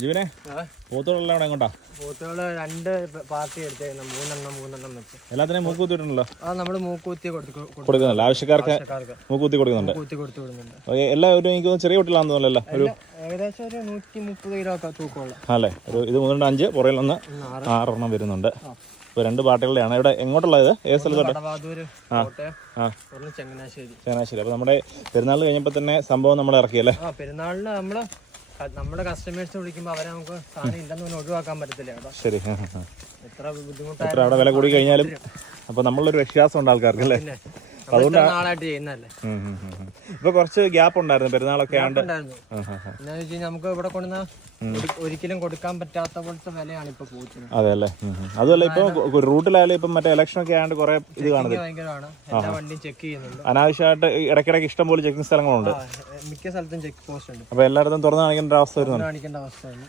ജീവനെ പോത്തുകളെല്ലാം എങ്ങോട്ടാ? പോത്തുകള് 2 പാർട്ടി എടുത്തേക്കുന്ന 3 വെച്ച് എല്ലാത്തിനെയും മൂക്കുത്തിട്ടുണ്ടല്ലോ. നമ്മള് മൂക്കുത്തി കൊടുക്കുന്നില്ല, ആവശ്യക്കാർക്ക് മൂക്കുത്തി കൊടുക്കുന്നുണ്ട്. കൊടുത്തു വിടുന്നുണ്ട്. എല്ലാ ഒരു എനിക്ക് ചെറിയ കുട്ടികളാണെന്ന് തോന്നുന്നല്ലോ. ഒരു ഏകദേശം ഒരു 130 കിലോ ഒക്കെ തൂക്കമുള്ള അല്ലേ. ഒരു ഇത് 5 പുറയിൽ 6 വരുന്നുണ്ട്. ഇപ്പോൾ 2 പാർട്ടികളുടെയാണ്. ഇവിടെ എങ്ങോട്ടുള്ള ഇത്? ഏത് സ്ഥലത്തോട്ട്? ചങ്ങനാശ്ശേരി. അപ്പോൾ നമ്മുടെ പെരുന്നാൾ കഴിഞ്ഞപ്പോൾ തന്നെ സംഭവം നമ്മൾ ഇറക്കിയല്ലേ? പെരുന്നാളിന് നമ്മുടെ കസ്റ്റമേഴ്സ് വിളിക്കുമ്പോൾ അവരെ നമുക്ക് സാധനം ഇല്ലെന്ന് ഒഴിവാക്കാൻ പറ്റത്തില്ല. ശരി. എത്ര ബുദ്ധിമുട്ടാണ്. എത്ര അവിടെ വില കൂടി കഴിഞ്ഞാലും അപ്പോൾ നമ്മളൊരു വിശ്വാസം ഉണ്ട് ആൾക്കാർക്ക് അല്ലേ? അതുകൊണ്ടാണ് നാളായിട്ട് ചെയ്യുന്നതല്ലേ. ഇപ്പൊ കുറച്ച് ഗ്യാപ്പ് ഉണ്ടായിരുന്നു പെരുന്നാളൊക്കെ ആണ്ട്. എന്താണെന്ന് വെച്ച് കഴിഞ്ഞാൽ നമുക്ക് ഇവിടെ കൊണ്ടുവന്ന ഒരിക്കലും കൊടുക്കാൻ പറ്റാത്ത പോലത്തെ വിലയാണ് ഇപ്പൊ പോത്തിന്. അതെ അല്ലേ. അതുമല്ല ഇപ്പൊ റൂട്ടിലായാലും ഇപ്പം മറ്റേ ഇലക്ഷൻ ഒക്കെ ആയതുകൊണ്ട് കുറെ ഇത് കാണുന്നത് ഭയങ്കരമാണ്. എല്ലാ വണ്ടിയും ചെക്ക് ചെയ്യുന്നുണ്ട്. അനാവശ്യമായിട്ട് ഇടയ്ക്കിടയ്ക്ക് ഇഷ്ടം പോലെ ചെക്കിംഗ് സ്ഥലങ്ങളുണ്ട്. മിക്ക സ്ഥലത്തും ചെക്ക് പോസ്റ്റ് ഉണ്ട്. അപ്പൊ എല്ലായിടത്തും തുറന്നു കാണിക്കേണ്ട അവസ്ഥ വരുന്നുണ്ട്. കാണിക്കേണ്ട അവസ്ഥയാണ്.